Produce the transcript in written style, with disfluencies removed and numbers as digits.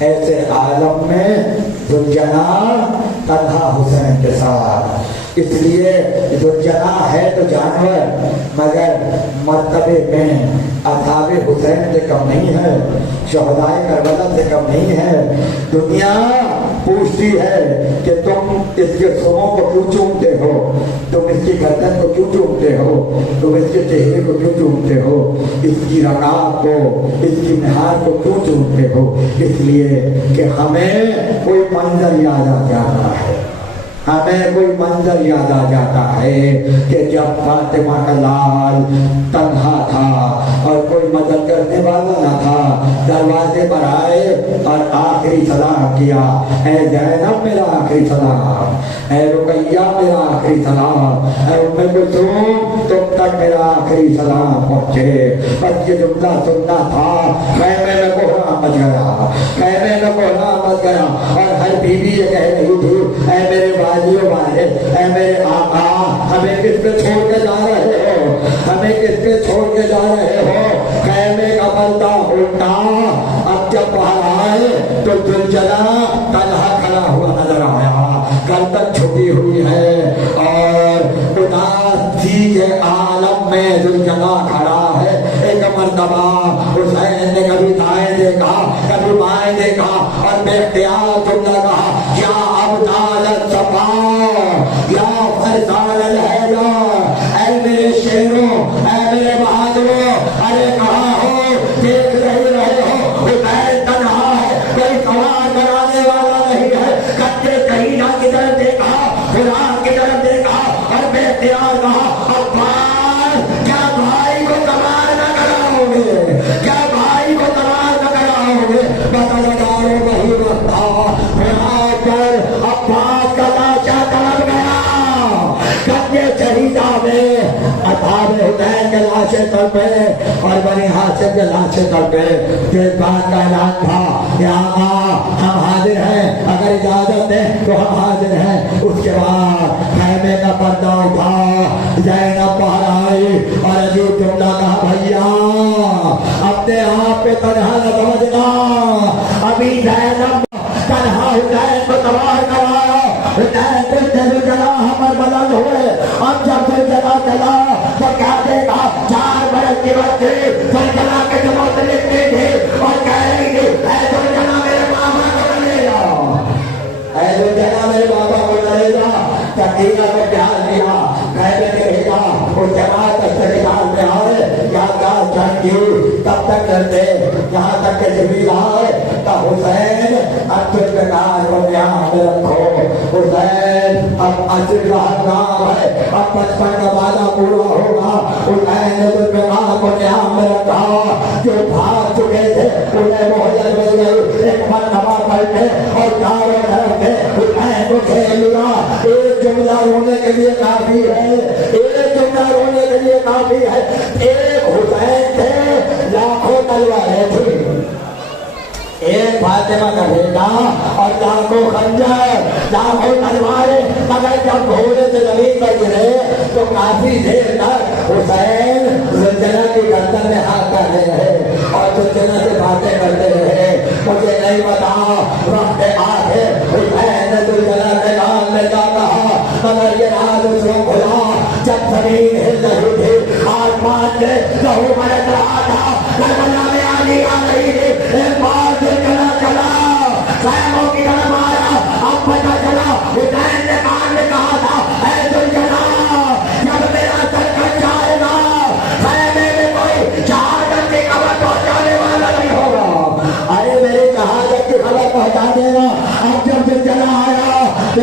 ایسے عالم میں ذوالجلال تنہا حسین کے ساتھ، اس لیے ذوالجلال ہے تو جانور مگر مرتبے میں اصحاب حسین سے کم نہیں ہے، شہدائے کربلا سے کم نہیں ہے۔ دنیا پوچھتی ہے کہ تم اس کے سروں کو کیوں چومتے ہو، تم اس کی گردن کو کیوں چومتے ہو، تم اس کے چہرے کو کیوں چومتے ہو، اس کی رکاب کو، اس کی نہار کو کیوں چومتے ہو؟ اس لیے کہ ہمیں کوئی منظر یاد آ جاتا ہے، ہمیں کوئی منظر یاد آ جاتا ہے کہ جب فاطمہ کا لال تنہا تھا اور کوئی مدد کرنے والا نہ تھا، دروازے پر آئے اور آخری سلام کیا، اے زینب میرا آخری سلام، اے رقیہ میرا آخری سلام، اے ام کلثوم تم تک میرا آخری سلام پہنچے۔ بس یہ جملہ سننا تھا، خیمے میں کوہرام مچ گیا، خیمے میں کوہرام مچ گیا، اور ہر بیوی یہ کہہ رہی تھی اے میرے باجیوں والے، اے میرے آقا ہمیں کس پہ چھوڑ کے جا رہے ہو، ہمیں کس پہ چھوڑ کے جا رہے ہو؟ خیمے کا پردہ الٹا، اب جب باہر آئے تو ذوالجلال تنہا کھڑا ہوا نظر آیا، گردن چھپی ہوئی ہے اور اداسی کے عالم میں ذوالجلال کھڑا ہے۔ ایک مرتبہ حسین نے کبھی دائیں دیکھا کبھی بائیں دیکھا اور بے اختیار جملہ کہا، یا ابدال الصفا یا فرزان الحیدر، اے میرے شیروں، اے میرے بہادروں، ارے کہاں ہو؟ دیکھ رہے ہو حسین تنہا ہے، کوئی سوار کرانے والا نہیں ہے۔ کتے کہینا کی طرف دیکھا، قرآن کی طرف دیکھا اور بے اختیار کہا، عباس کیا بھائی کو تباہ نہ کراؤ گے، کیا بھائی کو تباہ نہ کراؤ گے؟ پتہ لگا وہ وہی وقت تھا وہاں پر عباس کا لاشا طلب گیا، کتے شہیدہ میں اصحاب حسین کے لاشے تڑپے اور بنی ہاشم کے لاشے تڑپے۔ جو اس بات کا اعلان تھا کہ آقا ہم حاضر ہیں، اگر اجازت دیں تو ہم حاضر ہیں۔ اس کے بعد خیمے کا پردہ اٹھا، زینب باہر آئی اور عجیب جملہ کہا، بھیا اپنے آپ پہ تنہا نہ سمجھنا، ابھی زینب تنہا حسین کو تباہ کرایا، حسین کو ذوالجلال ہمر بلند ہوئے، اور جب ذوالجلال چلا تو کیا دیکھا؟ 4 برس کی بچی ذوالجلال کے جماعت لکھتی تھی اور کہہ رہی تھی، اے ذوالجلال میرے بابا کو لے جا، اے ذوالجلال میرے بابا کو لے جا۔ تقدیرہ کو پیار دیا، خیمے میں بھیجا، اس جماعت استقبال میں آئے، یادگار جنگ کی تب تک کرتے یہاں تک کہ جبریل آئے تو حسین اب ذوالفقار کو یہاں میں رکھو، حسین اب عصر کا حکام ہے، اب 55 کا وعدہ پورا ہوگا۔ حسین نے ذوالفقار کو یہاں میں رکھا، جو بھاگ چکے تھے انہیں مہلت مل گئی، ایک مرتبہ بیٹھے اور چاروں طرف سے حسین کو گھیر لیا۔ ایک جملہ رونے کے لیے کافی ہے، ایک جملہ رونے کے لیے کافی ہے۔ ایک حسین تھے، لاکھوں تلواریں تھیں، ایک فاطمہ کا بیٹا اور لاکھوں خنجر، لاکھوں تلواریں، مگر جب گھوڑے سے زمین پر گرے تو کافی دیر تک حسین ذوالجلال کی گردن میں ہاتھ ڈالے رہے اور ذوالجلال سے باتیں کرتے رہے۔ مجھے نہیں پتا وقت آخر حسین نے ذوالجلال کے نام میں کیا کہا، مگر یہ راز اس وقت کھلا جب زمین ہل رہی تھی، آسمان سے لہو برس رہا تھا، کربلا میں آگے آ رہی تھی۔ ایک بار ذوالجلال چلا، خیموں کی طرف آیا، اب پتہ چلا حسین نے کان میں کہا تھا، اے ذوالجلال جب میرا سر کٹ جائے گا خیمے میں کوئی شہادت کی خبر پہنچانے والا نہیں ہوگا۔ ارے میری شہادت کی خبر پہنچا دے گا۔ اب جب ذوالجلال آیا تو